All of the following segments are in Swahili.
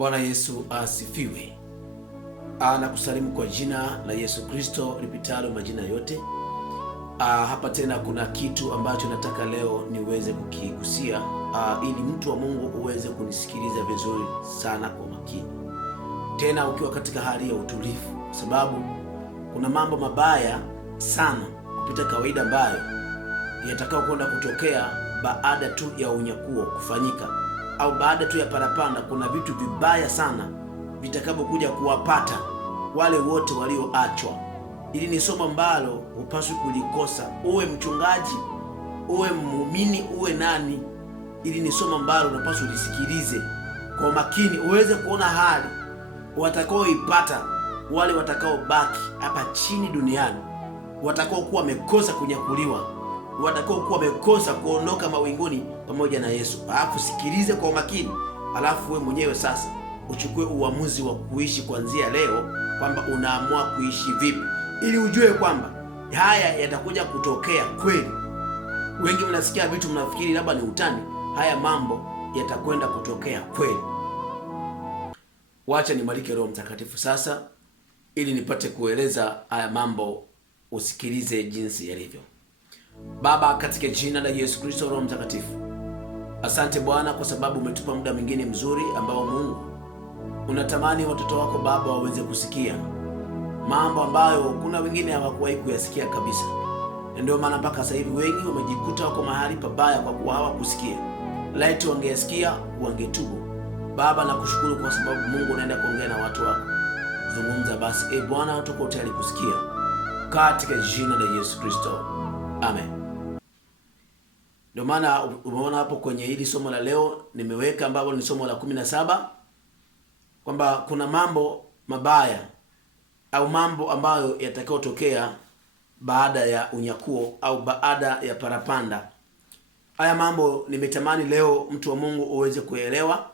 Bwana Yesu asifiwe. Nakusalimu kwa jina la Yesu Kristo lipitalo majina yote. Hapa tena kuna kitu ambacho nataka leo niweze kukigusia ili mtu wa Mungu uweze kunisikiliza vizuri sana kwa makini, tena ukiwa katika hali ya utulivu, kwa sababu kuna mambo mabaya sana kupita kawaida ambayo yatakao kwenda kutokea baada tu ya unyakuo kufanyika, au baada tu ya parapanda. Kuna vitu vibaya sana vitakavyokuja kuwapata wale wote walioachwa. Ili ni somo ambalo hupaswi kulikosa, uwe mchungaji, uwe muumini, uwe nani. Ili ni somo ambalo unapaswa ulisikilize kwa makini, uweze kuona hali watakaoipata wale watakaobaki hapa chini duniani, watakao kuwa wamekosa kunyakuliwa, watakao kuwa wamekosa kuondoka mawinguni pamoja na Yesu. Alafu sikilize kwa makini, alafu wewe mwenyewe sasa uchukue uamuzi wa kuishi kuanzia leo, kwamba unaamua kuishi vipi, ili ujue kwamba haya yatakuja kutokea kweli. Wengi mnasikia vitu mnafikiri labda ni utani, haya mambo yatakwenda kutokea kweli. Wacha nimalike Roho Mtakatifu sasa ili nipate kueleza haya mambo, usikilize jinsi yalivyo. Baba, katika jina la Yesu Kristo, Roho Mtakatifu, asante Bwana kwa sababu umetupa muda mwingine mzuri ambao Mungu unatamani watoto wako Baba waweze kusikia mambo ambayo kuna wengine hawakuwahi kuyasikia kabisa. Ndio maana mpaka sasa hivi wengi wamejikuta wako mahali pabaya kwa kuwa hawakusikia. Laiti wangesikia, wangetubu. Baba, nakushukuru kwa sababu Mungu unaenda kuongea na watu wako. Zungumza basi, Bwana, tuko tayari kusikia katika jina la Yesu Kristo. Amen. Ndio maana umeona hapo kwenye hili somo la leo nimeweka ambapo ni somo la 17 kwamba kuna mambo mabaya au mambo ambayo yatakayotokea baada ya unyakuo au baada ya parapanda. Haya mambo nimetamani leo mtu wa Mungu uweze kuelewa.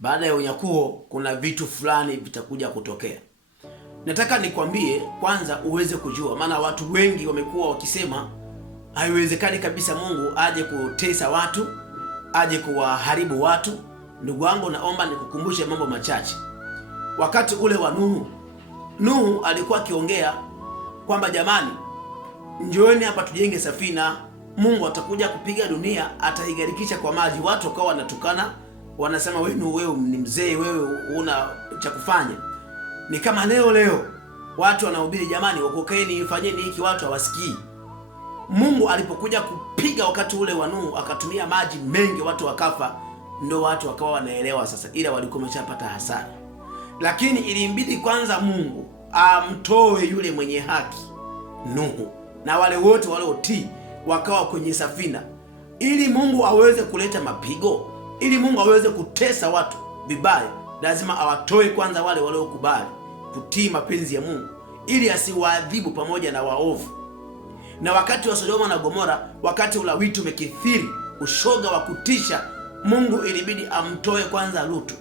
Baada ya unyakuo kuna vitu fulani vitakuja kutokea. Nataka nikwambie kwanza uweze kujua, maana watu wengi wamekuwa wakisema haiwezekani kabisa Mungu aje kutesa watu, aje kuwaharibu watu. Ndugu wangu, naomba nikukumbushe mambo machache. Wakati ule wa Nuhu alikuwa akiongea kwamba jamani, njooni hapa tujenge safina, Mungu atakuja kupiga dunia, ataigarikisha kwa maji. Watu wakawa wanatukana, wanasema wewe ni mzee, wewe una cha kufanya. Ni kama leo watu wanahubiri jamani, okokeni, fanyeni hiki, watu hawasikii. Mungu alipokuja kupiga wakati ule wa Nuhu akatumia maji mengi, watu wakafa, ndio watu wakawa wanaelewa sasa, ila walikuwa wameshapata hasara. Lakini ilimbidi kwanza Mungu amtoe yule mwenye haki Nuhu na wale wote waliotii wakawa kwenye safina, ili Mungu aweze kuleta mapigo, ili Mungu aweze kutesa watu vibaya. Lazima awatoe kwanza wale waliokubali kutii mapenzi ya Mungu, ili asiwaadhibu pamoja na waovu. Na wakati wa Sodoma na Gomora, wakati ulawiti umekithiri, ushoga wa kutisha, Mungu ilibidi amtoe kwanza Lutu.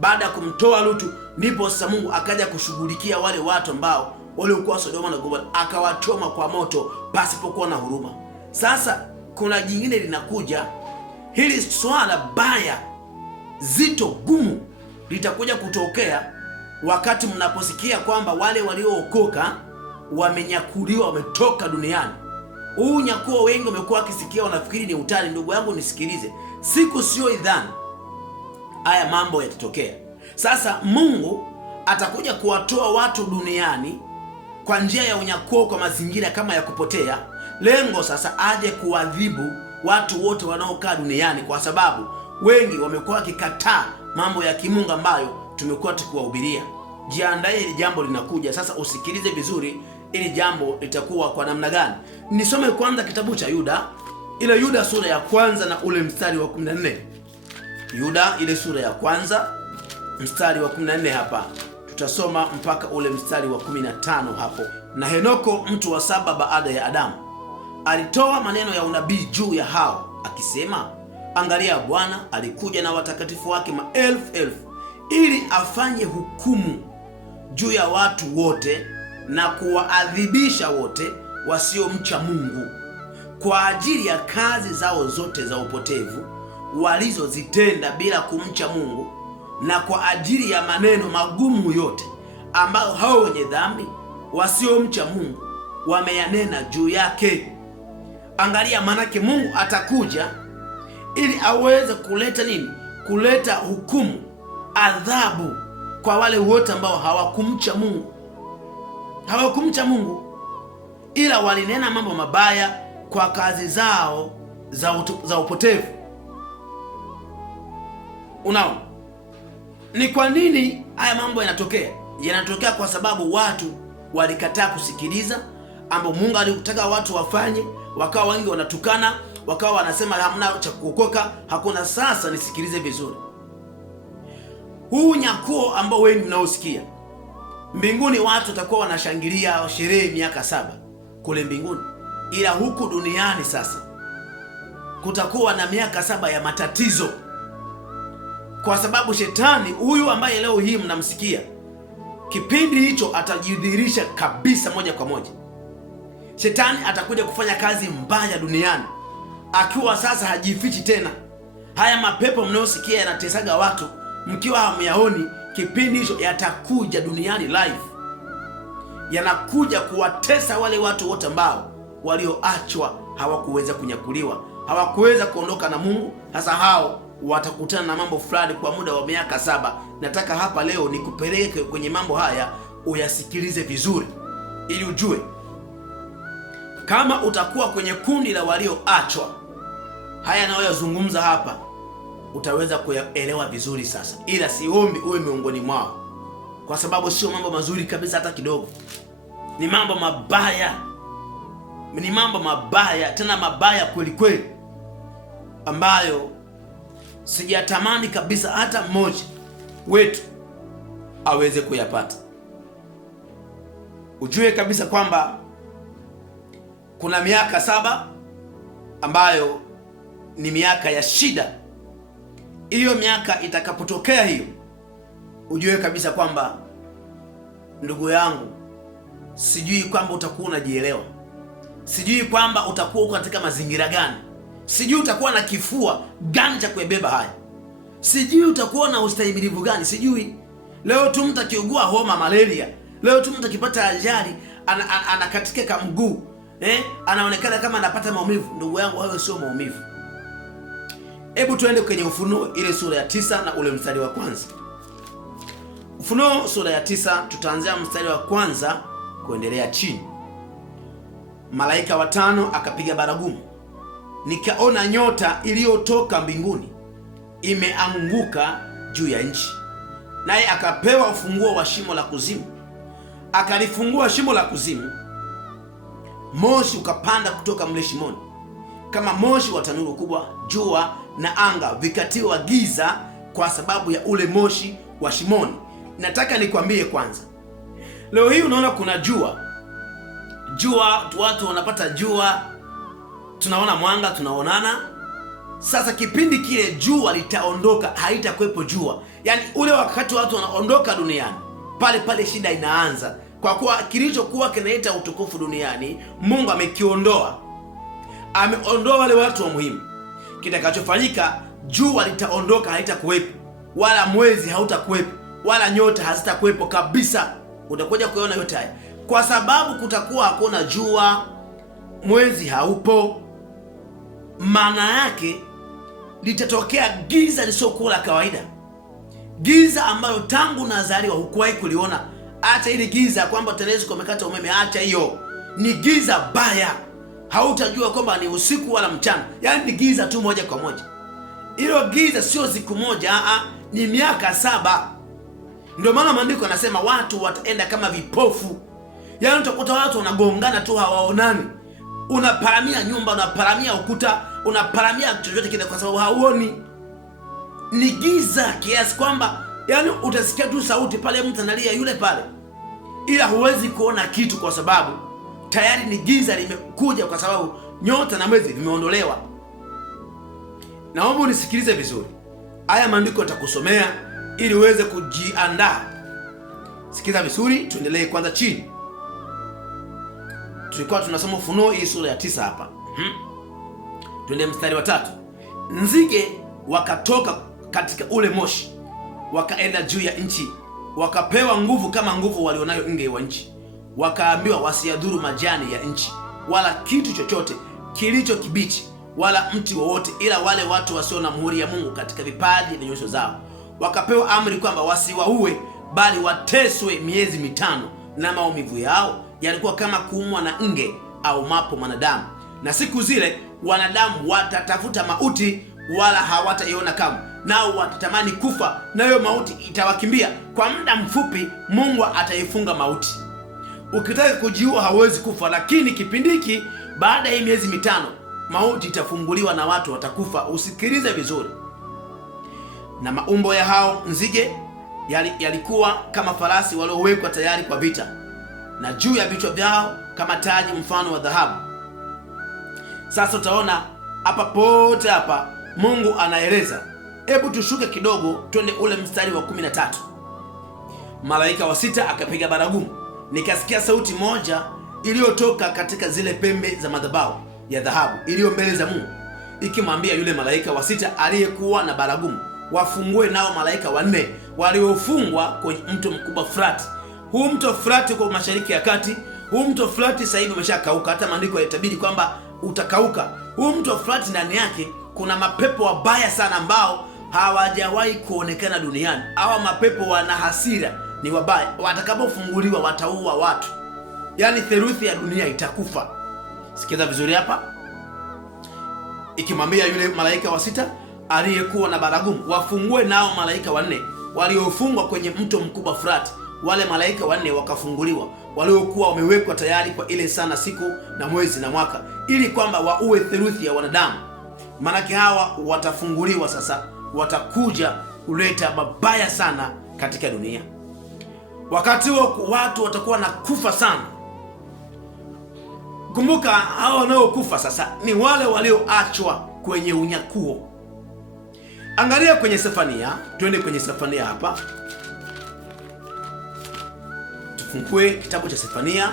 Baada ya kumtoa Lutu, ndipo sasa Mungu akaja kushughulikia wale watu ambao waliokuwa Sodoma na Gomora, akawachoma kwa moto pasipokuwa na huruma. Sasa kuna jingine linakuja, hili swala baya zito gumu litakuja kutokea wakati mnaposikia kwamba wale waliookoka wamenyakuliwa, wametoka duniani. Huu nyakuo wengi wamekuwa wakisikia, wanafikiri ni utani. Ndugu yangu nisikilize, siku sio idhani, haya mambo yatatokea. Sasa Mungu atakuja kuwatoa watu duniani kwa njia ya unyakuo, kwa mazingira kama ya kupotea. Lengo sasa aje kuadhibu watu wote wanaokaa duniani, kwa sababu wengi wamekuwa wakikataa mambo ya kimungu ambayo tumekuwa tukiwahubiria. Jiandae, hili jambo linakuja. Sasa usikilize vizuri, ili jambo litakuwa kwa namna gani. Nisome kwanza kitabu cha Yuda, ile Yuda sura ya kwanza na ule mstari wa 14. Yuda ile sura ya kwanza mstari wa 14, hapa tutasoma mpaka ule mstari wa 15 hapo. Na Henoko mtu wa 7 baada ya Adamu alitoa maneno ya unabii juu ya hao akisema, angalia, Bwana alikuja na watakatifu wake maelfu ili afanye hukumu juu ya watu wote na kuwaadhibisha wote wasiomcha Mungu kwa ajili ya kazi zao zote za upotevu walizozitenda bila kumcha Mungu, na kwa ajili ya maneno magumu yote ambayo hao wenye dhambi wasiomcha Mungu wameyanena juu yake. Angalia, manake Mungu atakuja ili aweze kuleta nini? Kuleta hukumu, adhabu kwa wale wote ambao hawakumcha Mungu. Hawakumcha Mungu, ila walinena mambo mabaya kwa kazi zao za upotevu. Unaona ni kwa nini haya mambo yanatokea? Yanatokea kwa sababu watu walikataa kusikiliza ambapo Mungu alitaka watu wafanye, wakawa wengi wanatukana, wakawa wanasema hamna cha kuokoka, hakuna. Sasa nisikilize vizuri, huu nyakuo ambao wengi mnaosikia mbinguni, watu watakuwa wanashangilia sherehe miaka 7 kule mbinguni, ila huku duniani sasa kutakuwa na miaka 7 ya matatizo, kwa sababu shetani huyu ambaye leo hii mnamsikia, kipindi hicho atajidhihirisha kabisa moja kwa moja. Shetani atakuja kufanya kazi mbaya duniani akiwa sasa hajifichi tena. Haya mapepo mnayosikia yanatesaga watu mkiwa hamyaoni, kipindi hicho yatakuja duniani live, yanakuja kuwatesa wale watu wote ambao walioachwa, hawakuweza kunyakuliwa, hawakuweza kuondoka na Mungu. Sasa hao watakutana na mambo fulani kwa muda wa miaka 7. Nataka hapa leo nikupeleke kwenye mambo haya uyasikilize vizuri, ili ujue kama utakuwa kwenye kundi la walioachwa, haya nayoyazungumza hapa utaweza kuyaelewa vizuri sasa. Ila siombi uwe miongoni mwao, kwa sababu sio mambo mazuri kabisa hata kidogo. Ni mambo mabaya, ni mambo mabaya, tena mabaya kweli kweli, ambayo sijatamani kabisa hata mmoja wetu aweze kuyapata. Ujue kabisa kwamba kuna miaka 7 ambayo ni miaka ya shida. Hiyo miaka itakapotokea hiyo, ujue kabisa kwamba, ndugu yangu, sijui kwamba utakuwa unajielewa, sijui kwamba utakuwa uko katika mazingira gani, sijui utakuwa na kifua gani cha kuebeba haya, sijui utakuwa na ustahimilivu gani, sijui. Leo tu mtu akiugua homa, malaria, leo tu mtu akipata ajali anakatika mguu, anaonekana kama anapata maumivu. Ndugu yangu, hayo sio maumivu. Hebu tuende kwenye Ufunuo ile sura ya 9 na ule mstari wa 1. Ufunuo sura ya 9 tutaanzia mstari wa 1 kuendelea chini. Malaika wa 5 akapiga baragumu, nikaona nyota iliyotoka mbinguni imeanguka juu ya nchi, naye akapewa ufunguo wa shimo la kuzimu. Akalifungua shimo la kuzimu, moshi ukapanda kutoka mle shimoni kama moshi wa tanuru kubwa. Jua na anga vikatiwa giza kwa sababu ya ule moshi wa shimoni. Nataka nikwambie kwanza, leo hii unaona kuna jua, watu wanapata jua, tunaona mwanga, tunaonana. Sasa kipindi kile jua litaondoka, haitakuwepo jua. Yaani ule wakati watu wanaondoka duniani, pale pale shida inaanza, kwa kuwa kilichokuwa kinaita utukufu duniani Mungu amekiondoa. Ameondoa wale watu wa muhimu. Kitakachofanyika, jua litaondoka, haitakuwepo, wala mwezi hautakuwepo, wala nyota hazitakuwepo kabisa. Utakuja kuona yote haya kwa sababu kutakuwa hakuna jua, mwezi haupo. Maana yake litatokea giza lisiokuwa la kawaida, giza ambalo tangu nazaliwa hukuwahi kuliona. Acha ili giza kwamba TANESCO umekata umeme, acha hiyo, ni giza baya. Hautajua kwamba ni usiku wala mchana, yaani ni giza tu moja kwa moja. Hilo giza sio siku moja, ni miaka 7. Ndio maana maandiko yanasema watu wataenda kama vipofu. Yaani utakuta watu wanagongana tu, hawaonani. Unaparamia nyumba, unaparamia ukuta, unaparamia chochote kile, kwa sababu hauoni. Ni giza kiasi kwamba yaani utasikia tu sauti pale, mtu analia yule pale, ila huwezi kuona kitu, kwa sababu tayari ni giza limekuja, kwa sababu nyota na mwezi vimeondolewa. Naomba unisikilize vizuri, haya maandiko nitakusomea ili uweze kujiandaa. Sikiza vizuri, tuendelee kwanza chini. Tulikuwa tunasoma Ufunuo hii sura ya 9 hapa. Tuende mstari wa 3. Nzige wakatoka katika ule moshi, wakaenda juu ya nchi, wakapewa nguvu kama nguvu walionayo nge wa nchi. Wakaambiwa wasiyadhuru majani ya nchi, wala kitu chochote kilicho kibichi, wala mti wowote, ila wale watu wasio na muhuri ya Mungu katika vipaji vya nyuso zao. Wakapewa amri kwamba wasiwaue, bali wateswe miezi 5, na maumivu yao yalikuwa kama kuumwa na nge au mapo mwanadamu. Na siku zile wanadamu watatafuta mauti, wala hawataiona kamwe, nao watatamani kufa, nayo mauti itawakimbia. Kwa muda mfupi Mungu ataifunga mauti. Ukitaka kujiua hauwezi kufa, lakini kipindi hiki, baada ya miezi 5, mauti itafunguliwa na watu watakufa. Usikilize vizuri. Na maumbo ya hao nzige yalikuwa kama farasi waliowekwa tayari kwa vita, na juu ya vichwa vyao kama taji mfano wa dhahabu. Sasa utaona hapa pote hapa Mungu anaeleza. Hebu tushuke kidogo twende ule mstari wa 13. Malaika wa 6 akapiga baragumu, nikasikia sauti moja iliyotoka katika zile pembe za madhabahu ya dhahabu iliyo mbele za Mungu, ikimwambia yule malaika wa 6 aliyekuwa na baragumu, wafungue nao malaika 4 waliofungwa kwenye mto mkubwa Frati. Huu mto Frati uko Mashariki ya Kati. Huu mto Frati sasa hivi umeshakauka, hata maandiko yalitabiri kwamba utakauka. Huu mto Frati ndani yake kuna mapepo wabaya sana ambao hawajawahi kuonekana duniani. Hawa mapepo wana hasira, ni wabaya. Watakapofunguliwa wataua watu, yaani theluthi ya dunia itakufa. Sikiza vizuri hapa, ikimwambia yule malaika wa 6 aliyekuwa na baragumu, wafungue nao malaika 4 waliofungwa kwenye mto mkubwa Frati. Wale malaika 4 wakafunguliwa, waliokuwa wamewekwa tayari kwa ile sana siku na mwezi na mwaka, ili kwamba waue theluthi ya wanadamu. Manake hawa watafunguliwa sasa, watakuja kuleta mabaya sana katika dunia. Wakati huo watu watakuwa na kufa sana. Kumbuka hao wanaokufa sasa ni wale walioachwa kwenye unyakuo. Angalia kwenye Sefania, twende kwenye Sefania hapa. Tufungue kitabu cha Sefania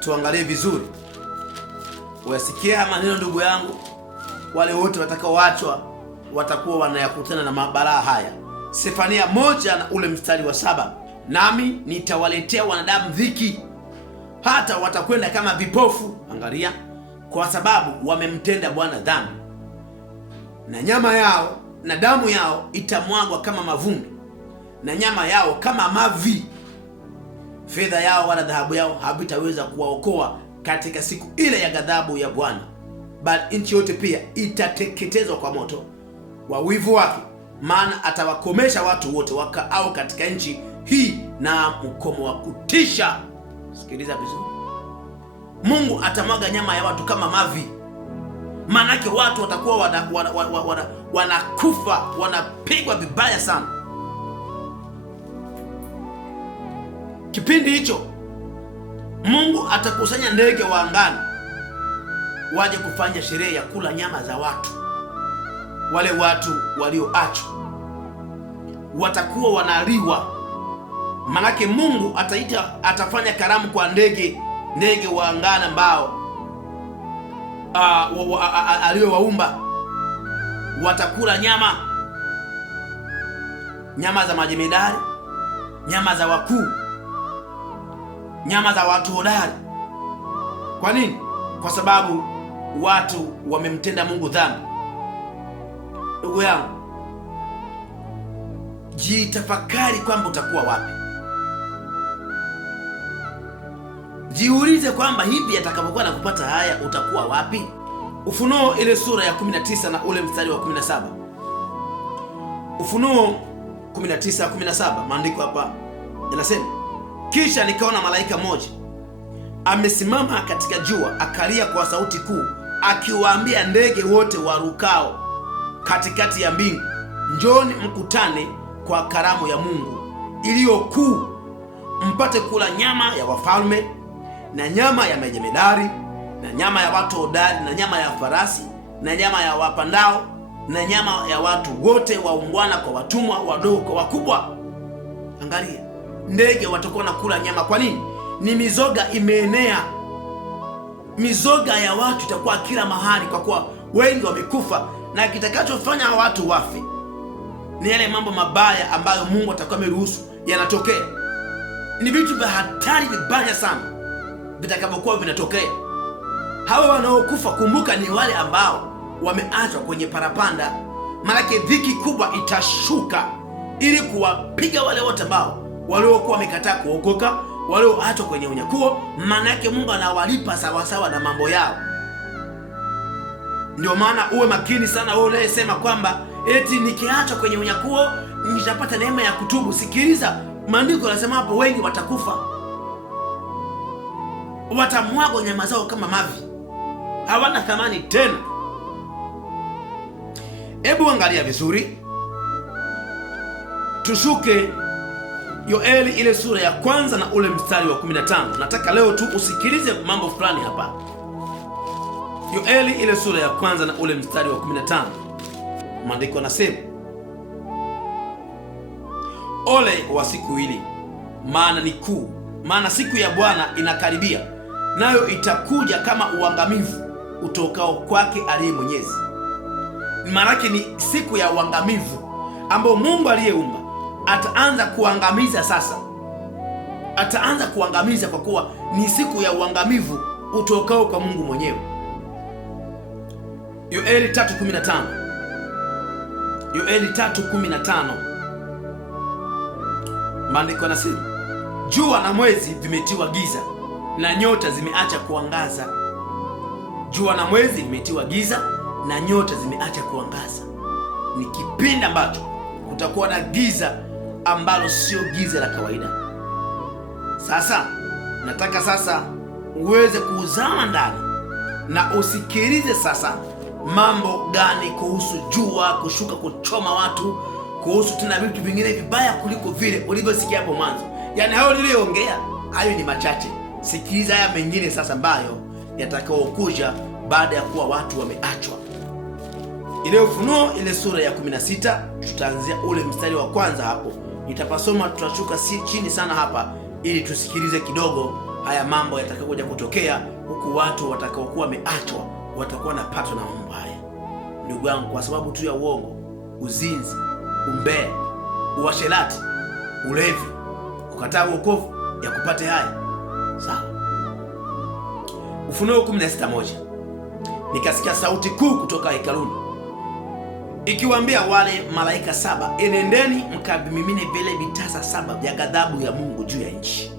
tuangalie vizuri. Uyasikia maneno ndugu yangu, wale wote watakaoachwa watakuwa wanayakutana na mabalaa haya. Sefania 1 na ule mstari wa 7, nami nitawaletea wanadamu dhiki, hata watakwenda kama vipofu. Angalia, kwa sababu wamemtenda Bwana dhambi, na nyama yao na damu yao itamwagwa kama mavumbi, na nyama yao kama mavi. Fedha yao wala dhahabu yao havitaweza kuwaokoa katika siku ile ya ghadhabu ya Bwana, bali nchi yote pia itateketezwa kwa moto wa wivu wake, maana atawakomesha watu wote wakaao katika nchi hii na mkomo wa kutisha. Sikiliza vizuri. Mungu atamwaga nyama ya watu kama mavi. Maanake watu watakuwa wanakufa, wanapigwa vibaya sana. Kipindi hicho Mungu atakusanya ndege wa angani waje kufanya sherehe ya kula nyama za watu. Wale watu walioachwa watakuwa wanaliwa. Manake Mungu atafanya karamu kwa ndege wa angani ambao aliyowaumba. Watakula nyama za majemedari, nyama za wakuu, nyama za watu hodari. Kwa nini? Kwa sababu watu wamemtenda Mungu dhambi. Ndugu yangu, jitafakari kwamba utakuwa wapi. Jiulize kwamba hivi atakapokuwa na kupata haya utakuwa wapi? Ufunuo ile sura ya 19 na ule mstari wa 17. Ufunuo 19:17, maandiko hapa yanasema, kisha nikaona malaika mmoja amesimama katika jua, akalia kwa sauti kuu, akiwaambia ndege wote warukao katikati ya mbingu, njoni mkutane kwa karamu ya Mungu iliyo kuu, mpate kula nyama ya wafalme na nyama ya majemedari na nyama ya watu hodari na nyama ya farasi na nyama ya wapandao na nyama ya watu wote, waungwana kwa watumwa, wadogo kwa wakubwa. Angalia, ndege watakuwa na kula nyama. Kwa nini? Ni mizoga imeenea. Mizoga ya watu itakuwa kila mahali, kwa kuwa wengi wamekufa, na kitakachofanya watu wafe ni yale mambo mabaya ambayo Mungu atakuwa ameruhusu yanatokea. Ni vitu vya hatari vibaya sana vitakapokuwa vinatokea. Hawa wanaokufa, kumbuka, ni wale ambao wameachwa kwenye parapanda. Maanake dhiki kubwa itashuka ili kuwapiga wale wote ambao waliokuwa wamekataa kuokoka, walioachwa kwenye unyakuo. Maanake Mungu anawalipa sawasawa na mambo yao. Ndio maana uwe makini sana wewe unayesema kwamba eti nikiachwa kwenye unyakuo nitapata neema ya kutubu. Sikiliza, maandiko yanasema hapo wengi watakufa, watamwagwa nyama zao kama mavi, hawana thamani tena. Hebu angalia vizuri, tushuke Yoeli ile sura ya kwanza na ule mstari wa 15. Nataka leo tu usikilize mambo fulani hapa. Yoeli ile sura ya kwanza na ule mstari wa 15. Maandiko yanasema, ole wa siku ile, maana ni kuu, maana siku ya Bwana inakaribia, nayo itakuja kama uangamivu utokao kwake aliye Mwenyezi. Maanake ni siku ya uangamivu ambao Mungu aliyeumba ataanza kuangamiza sasa. Ataanza kuangamiza kwa kuwa ni siku ya uangamivu utokao kwa Mungu mwenyewe. Yoeli 3:15. Yoeli 3:15. Maandiko yanasema, jua na mwezi vimetiwa giza na nyota zimeacha kuangaza. Jua na mwezi vimetiwa giza na nyota zimeacha kuangaza. Ni kipindi ambacho kutakuwa na giza ambalo sio giza la kawaida. Sasa nataka sasa uweze kuzama ndani na usikilize sasa mambo gani kuhusu jua kushuka kuchoma watu, kuhusu tena vitu vingine vibaya kuliko vile ulivyosikia hapo mwanzo. Yaani hayo niliyoongea hayo ni machache. Sikiliza haya mengine sasa ambayo yatakayokuja baada ya kuwa watu wameachwa. Ile Ufunuo ile sura ya 16, tutaanzia ule mstari wa kwanza hapo. Nitapasoma, tutashuka chini sana hapa ili tusikilize kidogo haya mambo yatakayokuja kutokea, huku watu watakaokuwa wameachwa watakuwa napatwa na mambo haya. Ndugu yangu, kwa sababu tu ya uongo, uzinzi, umbea, uasherati, ulevi, kukataa wokovu ya kupate haya. Sawa? Ufunuo 16:1. Nikasikia sauti kuu kutoka hekaluni ikiwaambia wale malaika 7, enendeni mkavimimine vile vitasa 7 vya ghadhabu ya Mungu juu ya nchi.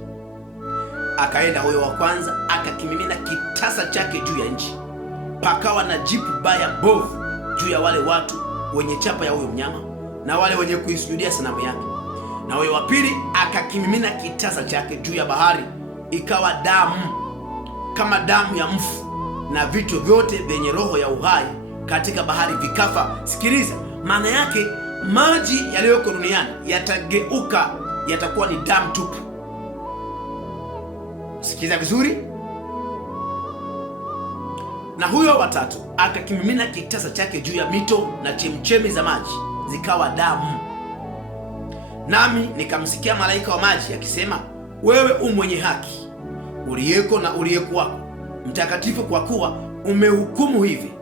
Akaenda huyo wa kwanza akakimimina kitasa chake juu ya nchi, pakawa na jipu baya bovu juu ya wale watu wenye chapa ya huyo mnyama na wale wenye kuisujudia sanamu yake. Na huyo wa pili akakimimina kitasa chake juu ya bahari, ikawa damu kama damu ya mfu, na vitu vyote vyenye roho ya uhai katika bahari vikafa. Sikiliza, maana yake maji yaliyoko duniani yatageuka, yatakuwa ni damu tupu. Sikiliza vizuri. Na huyo watatu akakimimina kitasa chake juu ya mito na chemchemi za maji, zikawa damu. Nami nikamsikia malaika wa maji akisema, wewe mwenye haki, uliyeko na uliyekuwako, mtakatifu, kwa kuwa umehukumu hivi,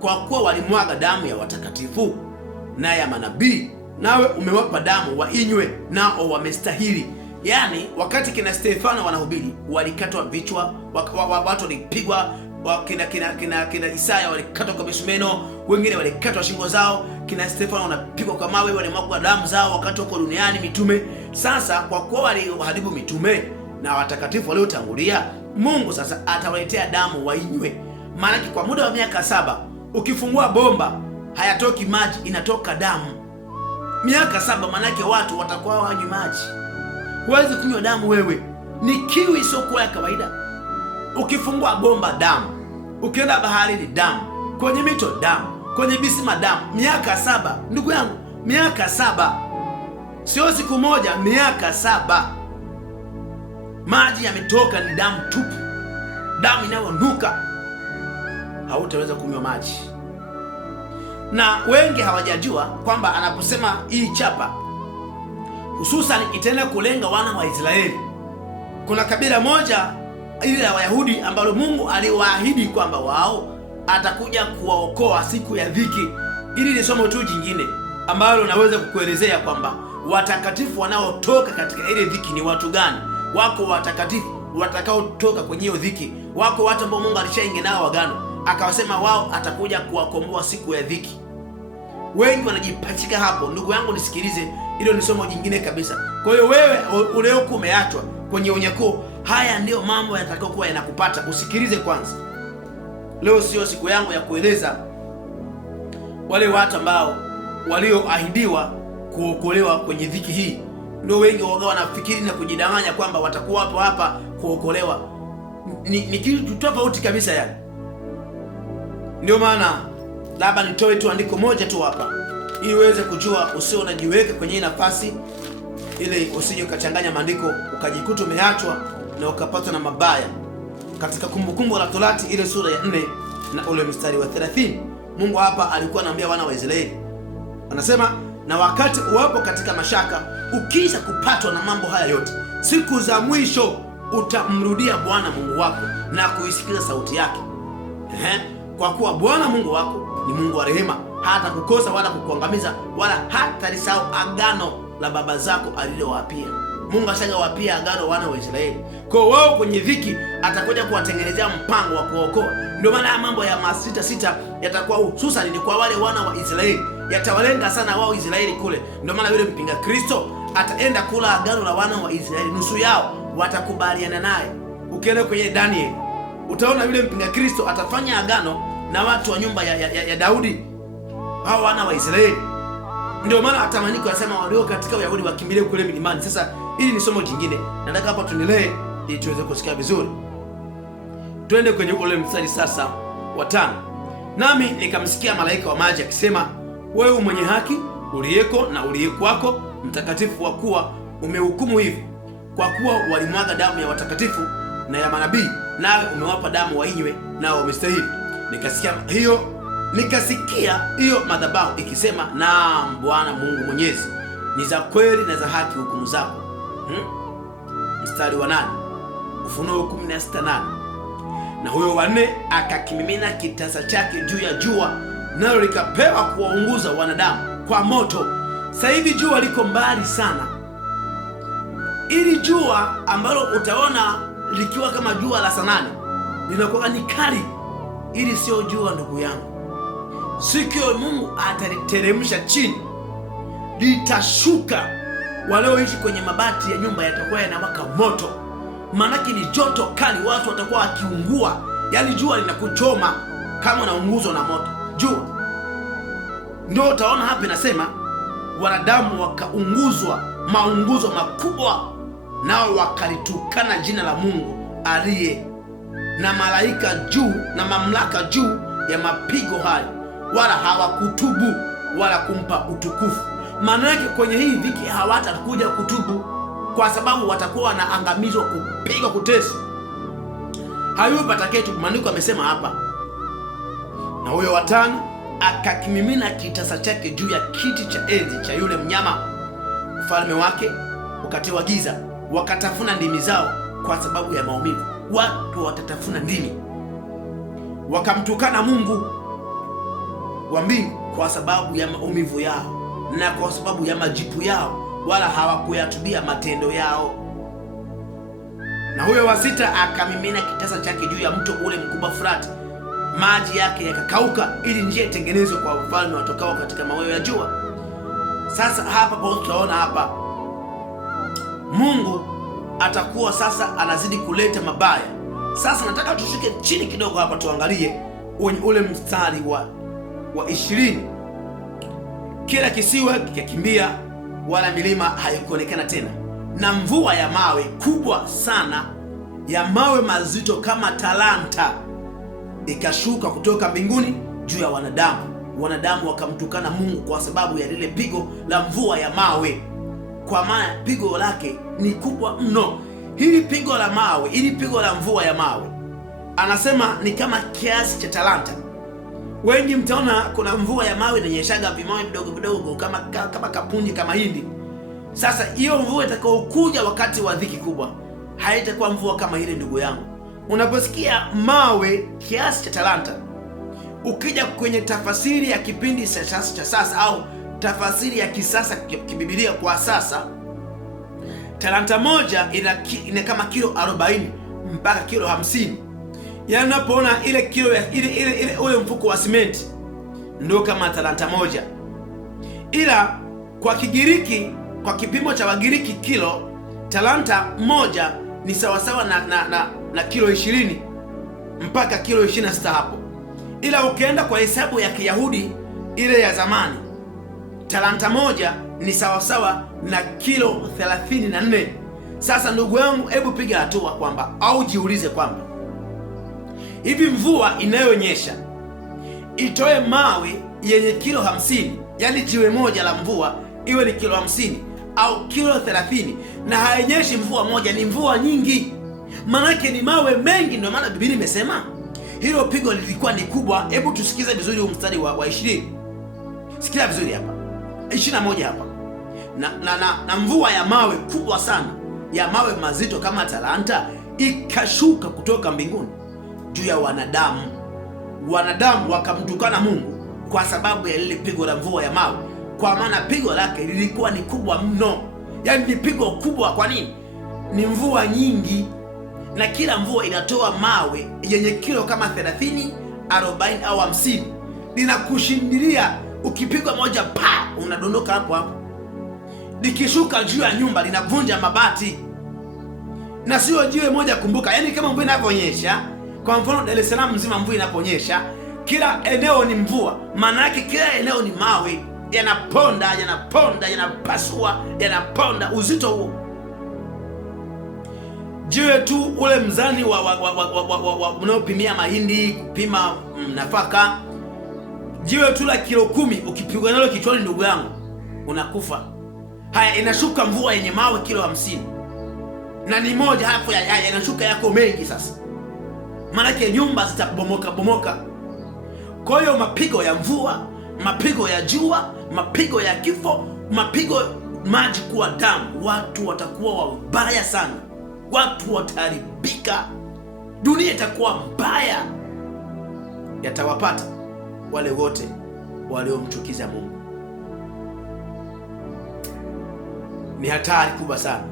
kwa kuwa walimwaga damu ya watakatifu na ya manabii, nawe umewapa damu wainywe, nao wamestahili. Yaani wakati kina Stefano wanahubiri walikatwa vichwa, watu walipigwa, kina Isaya walikatwa kwa misumeno, wengine walikatwa shingo zao, kina Stefano wanapigwa kwa mawe, walimwaga damu zao wakati wako duniani mitume. Sasa kwa kuwa waliharibu mitume na watakatifu waliotangulia, Mungu sasa atawaletea damu wainywe. Maana kwa muda wa miaka 7 ukifungua bomba hayatoki maji, inatoka damu. Miaka 7 manake watu watakuwa hawanywi maji. Huwezi kunywa damu wewe, ni kiu isiyokuwa ya kawaida. Ukifungua bomba damu, ukienda baharini damu, kwenye mito damu, kwenye visima damu. Miaka 7 ndugu yangu, miaka 7, sio siku moja, miaka 7. Maji yametoka ni damu tupu, damu inayonuka. Hautaweza kunywa maji. Na wengi hawajajua kwamba anaposema hii chapa hususan itaenda kulenga wana wa Israeli. Kuna kabila moja ile la Wayahudi ambalo Mungu aliwaahidi kwamba wao atakuja kuwaokoa siku ya dhiki. Ili ni somo tu jingine. ambalo naweza kukuelezea kwamba watakatifu wanaotoka katika ile dhiki ni watu gani. Wako watakatifu watakaotoka kwenye hiyo dhiki. Wako watu ambao Mungu alishaingia nao agano, akawasema wao atakuja kuwakomboa siku ya dhiki. Wengi wanajipachika hapo. Ndugu yangu nisikilize, hilo ni somo jingine kabisa. Kwa hiyo wewe uliokuwa umeachwa kwenye unyakuo, haya ndiyo mambo yatakayokuwa yanakupata. Usikilize kwanza. Leo sio siku yangu ya kueleza wale watu ambao walioahidiwa kuokolewa kwenye dhiki hii. Ndio wengi wao wanafikiri na kujidanganya kwamba watakuwa hapo hapa kuokolewa. Ni kitu tofauti kabisa yani. Ndio maana labda nitoe tu andiko moja tu hapa ili uweze kujua, usio unajiweka kwenye nafasi ili usije ukachanganya maandiko ukajikuta umeachwa na ukapatwa na mabaya. Katika Kumbukumbu la Torati ile sura ya 4 na ule mstari wa 30, Mungu hapa alikuwa anaambia wana wa Israeli. Anasema, na wakati uwapo katika mashaka, ukisha kupatwa na mambo haya yote, siku za mwisho utamrudia Bwana Mungu wako na kuisikiza sauti yake. Kwa kuwa Bwana Mungu wako ni Mungu wa rehema, hata kukosa wala kukuangamiza, wala hata lisahau agano la baba zako alilowapia. Mungu ashagawapia agano wana wa Israeli. Kwa wao kwenye dhiki atakuja kuwatengenezea mpango wa kuokoa. Ndio maana mambo ya masita sita yatakuwa hususan ni kwa wale wana wa Israeli. Yatawalenga sana wao Israeli kule. Ndio maana yule mpinga Kristo ataenda kula agano la wana wa Israeli. Nusu yao watakubaliana naye. Ukienda kwenye Daniel utaona yule mpinga Kristo atafanya agano na watu wa nyumba ya Daudi, hao wana wa Israeli. Ndio maana atamaniko anasema walio katika Uyahudi wakimbilie kule milimani. Sasa hili ni somo jingine. Nataka hapa tuendelee ili tuweze kusikia vizuri. Twende kwenye ule mstari sasa wa 5. Nami nikamsikia malaika wa maji akisema, wewe mwenye haki uliyeko na uliyekwako, mtakatifu, wa kuwa umehukumu hivi, kwa kuwa walimwaga damu ya watakatifu na ya manabii, nawe umewapa damu wainywe, nao wamestahili. Nikasikia hiyo madhabahu ikisema, naam Bwana Mungu Mwenyezi, ni za kweli na za haki hukumu zako. Mstari wa 8, Ufunuo 16:8. Na huyo wa 4 akakimimina kitasa chake juu ya jua, nalo likapewa kuwaunguza wanadamu kwa moto. Sasa hivi jua liko mbali sana. Ili jua ambalo utaona likiwa kama jua la sanani linakuwa ni kali. Ili sio jua ndugu yangu. Siku ya Mungu ataliteremsha chini, litashuka. Walioishi kwenye mabati ya nyumba yatakuwa yanawaka moto, maanake ni joto kali, watu watakuwa wakiungua. Yaani jua linakuchoma kama unaunguzwa na moto. Jua ndio utaona hapa inasema wanadamu wakaunguzwa maunguzo makubwa, nao wakalitukana jina la Mungu aliye na malaika juu na mamlaka juu ya mapigo hayo, wala hawakutubu wala kumpa utukufu. Maana yake kwenye hii dhiki hawatakuja kutubu, kwa sababu watakuwa wanaangamizwa, kupigwa, kuteswa. Hayupo atakayetubu. Maandiko amesema hapa, na huyo wa 5 akakimimina kitasa chake juu ya kiti cha enzi cha yule mnyama, ufalme wake ukatiwa giza, wakatafuna ndimi zao kwa sababu ya maumivu. Watu watatafuna ndimi, wakamtukana Mungu wa mbingu kwa sababu ya maumivu yao na kwa sababu ya majipu yao, wala hawakuyatubia matendo yao. Na huyo wa 6 akamimina kitasa chake juu ya mto ule mkubwa Frati, maji yake yakakauka, ili njia itengenezwe kwa ufalme watokao katika mawio ya jua. Sasa hapa tutaona hapa Mungu atakuwa sasa anazidi kuleta mabaya. Sasa nataka tushuke chini kidogo hapa tuangalie ule mstari wa 20. Kila kisiwa kikakimbia, wala milima haikuonekana tena, na mvua ya mawe kubwa sana, ya mawe mazito kama talanta, ikashuka kutoka mbinguni juu ya wanadamu. Wanadamu wakamtukana Mungu kwa sababu ya lile pigo la mvua ya mawe, kwa maana pigo lake ni kubwa mno. Hili pigo la mawe, hili pigo la mvua ya mawe, anasema ni kama kiasi cha talanta. Wengi mtaona kuna mvua ya mawe inanyeshaga vimawe vidogo vidogo kama kapunji kama hindi. Sasa hiyo mvua itakayokuja wakati wa dhiki kubwa haitakuwa mvua kama ile, ndugu yangu. Unaposikia mawe kiasi cha talanta, ukija kwenye tafasiri ya kipindi cha sasa au tafasiri ya kisasa kibibilia kwa sasa, talanta moja ina kama kilo 40 mpaka kilo 50. Yaani unapoona ile kilo ile ule mfuko wa simenti ndio kama talanta moja. Ila kwa Kigiriki, kwa kipimo cha Wagiriki, talanta moja ni sawasawa na kilo 20 mpaka kilo 26 hapo. Ila ukienda kwa hesabu ya Kiyahudi ile ya zamani, talanta moja ni sawasawa na kilo 34. Sasa ndugu yangu, hebu piga hatua kwamba, au jiulize kwamba hivi mvua inayonyesha itoe mawe yenye kilo 50, yani jiwe moja la mvua iwe ni kilo 50 au kilo 30, na haenyeshi mvua moja, ni mvua nyingi, manake ni mawe mengi. Ndio maana Biblia imesema hilo pigo lilikuwa ni kubwa. Hebu tusikize vizuri huu mstari wa 20. Sikia vizuri hapa 21 hapa, na mvua ya mawe kubwa sana, ya mawe mazito kama talanta, ikashuka kutoka mbinguni juu ya wanadamu. Wanadamu wakamtukana Mungu kwa sababu ya lile pigo la mvua ya mawe, kwa maana pigo lake lilikuwa ni kubwa mno. Yaani ni pigo kubwa. Kwa nini? Ni mvua nyingi, na kila mvua inatoa mawe yenye kilo kama 30, 40 au 50. Linakushindilia, ukipigwa moja unadondoka hapo hapo. Likishuka juu ya nyumba linavunja mabati, na sio jiwe moja. Kumbuka, yaani kama mvua inavyonyesha, kwa mfano Dar es Salaam mzima mvua inaponyesha, kila eneo ni mvua, maana yake kila eneo ni mawe, yanaponda, yanapasua, yanaponda. Uzito huo, jiwe tu ule mzani unaopimia mahindi, kupima nafaka, jiwe tu la kilo 10 ukipigwa nalo kichwani, ndugu yangu, unakufa. Haya, inashuka mvua yenye mawe kilo 50, na ni moja hapo, yanashuka yako mengi. Sasa maanake nyumba zitabomoka. Kwa hiyo mapigo ya mvua, mapigo ya jua, mapigo ya kifo, mapigo maji kuwa damu, watu watakuwa wabaya sana, watu wataharibika, dunia itakuwa mbaya. Yatawapata wale wote waliomchukiza Mungu. Ni hatari kubwa sana.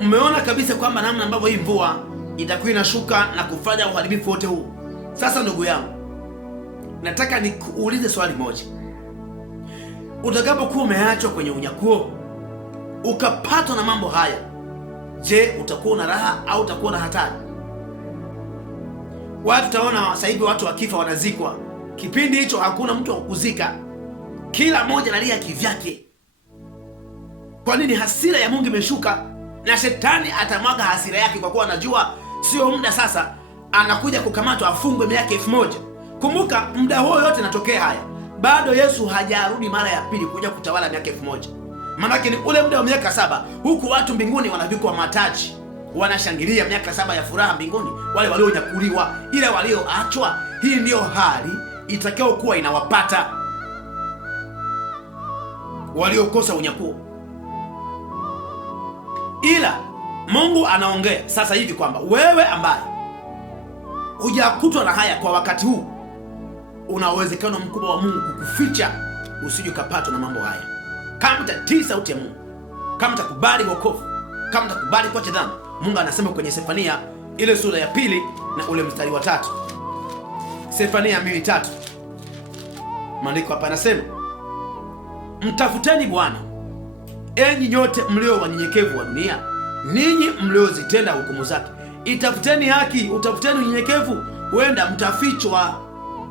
Mmeona kabisa kwamba namna ambavyo hii mvua itakuwa inashuka na kufanya uharibifu wote huu. Sasa ndugu yangu, nataka nikuulize swali moja. Utakapokuwa umeachwa kwenye unyakuo, ukapatwa na mambo haya, je, utakuwa na raha au utakuwa na hatari? Watu taona sasa hivi watu wakifa wanazikwa. Kipindi hicho hakuna mtu wa kukuzika, kila mmoja analia kivyake. Kwa nini? Hasira ya Mungu imeshuka, na shetani atamwaga hasira yake, kwa kuwa anajua sio muda sasa anakuja kukamatwa afungwe miaka 1000. Kumbuka, muda huo yote natokea haya, bado Yesu hajarudi mara ya pili kuja kutawala miaka 1000. Maanake ni ule muda wa miaka 7, huku watu mbinguni wanavikwa mataji, wanashangilia miaka 7 ya furaha mbinguni, wale walionyakuliwa. Ila walioachwa, hii ndiyo hali itakao kuwa inawapata waliokosa unyakuo. Ila Mungu anaongea sasa hivi kwamba wewe ambaye hujakutwa na haya kwa wakati huu, una uwezekano mkubwa wa Mungu kukuficha usije ukapatwa na mambo haya, kama utatii sauti ya Mungu, kama utakubali wokovu, kama utakubali kuacha dhambi. Mungu anasema kwenye Sefania ile sura ya 2 na ule mstari wa 3. Sefania 2:3. Maandiko hapa yanasema, mtafuteni Bwana enyi nyote mlio wanyenyekevu wa dunia, ninyi mliozitenda hukumu zake. Itafuteni haki, utafuteni unyenyekevu, huenda mtafichwa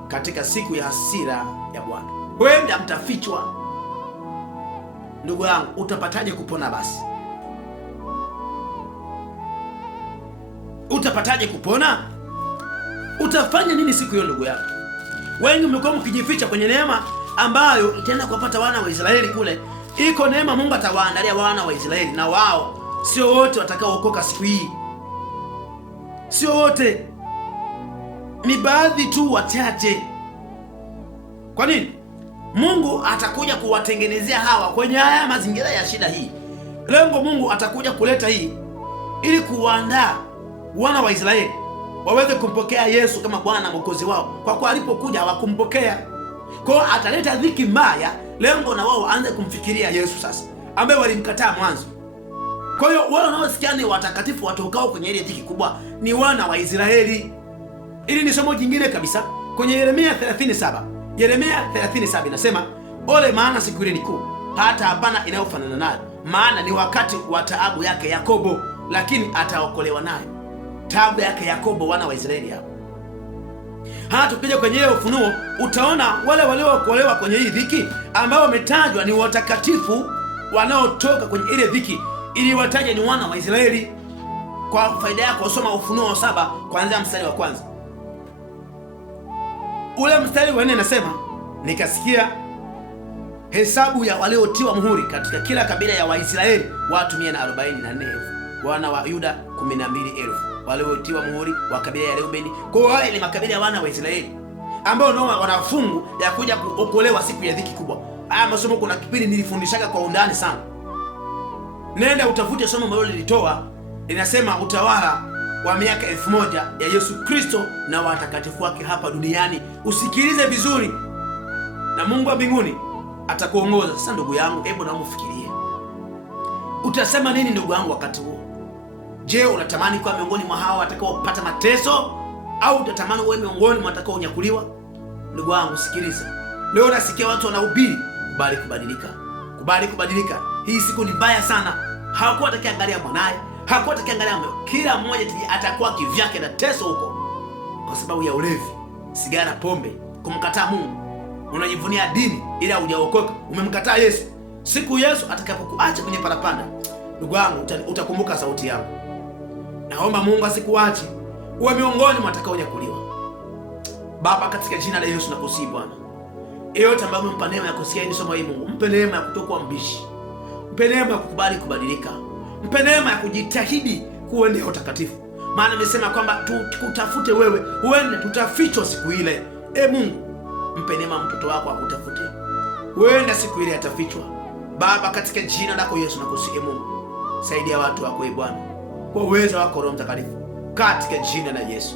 katika siku ya hasira ya Bwana. Huenda mtafichwa. Ndugu yangu, utapataje kupona basi? Utapataje kupona? Utafanya nini siku hiyo ndugu yangu? Wengi mmekuwa mkijificha kwenye neema ambayo itaenda kuwapata wana wa Israeli kule. Iko neema Mungu atawaandalia wana wa Israeli, na wao sio wote watakaookoka siku hii. Sio wote, ni baadhi tu, wachache. Kwa nini? Mungu atakuja kuwatengenezea hawa kwenye haya mazingira ya shida hii. Lengo Mungu atakuja kuleta hii ili kuwaandaa wana wa Israeli waweze kumpokea Yesu kama Bwana Mwokozi wao, kwa kuwa alipokuja hawakumpokea. Kwa hiyo ataleta dhiki mbaya, lengo na wao waanze kumfikiria Yesu sasa, ambaye walimkataa mwanzo. Kwa hiyo wale wanaosikia ni watakatifu watokao kwenye ile dhiki kubwa ni wana wa Israeli. Ili ni somo jingine kabisa kwenye Yeremia 37. Yeremia 37 inasema, ole maana siku ile ni kuu, hata hapana inayofanana nayo, maana ni wakati wa taabu yake Yakobo, lakini ataokolewa nayo. Taabu yake Yakobo, wana wa Israeli hao. Hata tukija kwenye ile Ufunuo utaona wale waliookolewa kwenye hii dhiki ambao wametajwa ni watakatifu wanaotoka kwenye ile dhiki, ili wataje ni wana wa Israeli. Kwa faida yako usoma Ufunuo 7 kuanzia mstari wa kwanza. Ule mstari wa 4 nasema, nikasikia hesabu ya waliotiwa muhuri katika kila kabila ya Waisraeli watu 144,000, wana wa Yuda 12,000 waliotiwa muhuri wa kabila ya Reubeni. Kwa hiyo wale ni makabila ya wana wa Israeli ambao ndio wana fungu ya kuja kuokolewa siku ya dhiki kubwa. Haya masomo kuna kipindi nilifundishaga kwa undani sana. Nenda utafute somo ambalo lilitoa, linasema utawala wa miaka 1000 ya Yesu Kristo na watakatifu wake hapa duniani. Usikilize vizuri na Mungu wa mbinguni atakuongoza. Sasa ndugu yangu, hebu na ufikirie, utasema nini ndugu yangu wakati huo? Je, unatamani kuwa miongoni mwa hao watakaopata mateso, au utatamani uwe miongoni mwa watakaonyakuliwa? Ndugu wangu sikiliza, leo nasikia watu wanahubiri kubali kubadilika, kubali kubadilika. Hii siku ni mbaya sana. Hakuwa atakayeangalia mwanae, hakuwa atakayeangalia mume. Kila mmoja atakuwa kivyake na teso huko, kwa sababu ya ulevi, sigara, pombe, kumkataa Mungu. Unajivunia dini ila hujaokoka, umemkataa Yesu. Siku Yesu atakapokuacha kwenye parapanda, ndugu wangu, utakumbuka sauti yangu. Naomba Mungu asikuache uwe miongoni mwa watakaonyakuliwa. Baba, katika jina la Yesu nakusihi Bwana, yeyote ambaye umempa neema ya kusikia hili somo hili, Mungu mpe neema ya kutokuwa mbishi, mpe neema ya kukubali kubadilika, mpe neema ya kujitahidi kuendea utakatifu. Maana nimesema kwamba tukutafute wewe, uende tutafichwa siku ile. Mungu, mpe neema mtoto wako akutafute, uende siku ile atafichwa. Baba, katika jina lako Yesu nakusihi Mungu, saidia watu wako Bwana, kwa uwezo wako Roho Mtakatifu, katika jina la Yesu.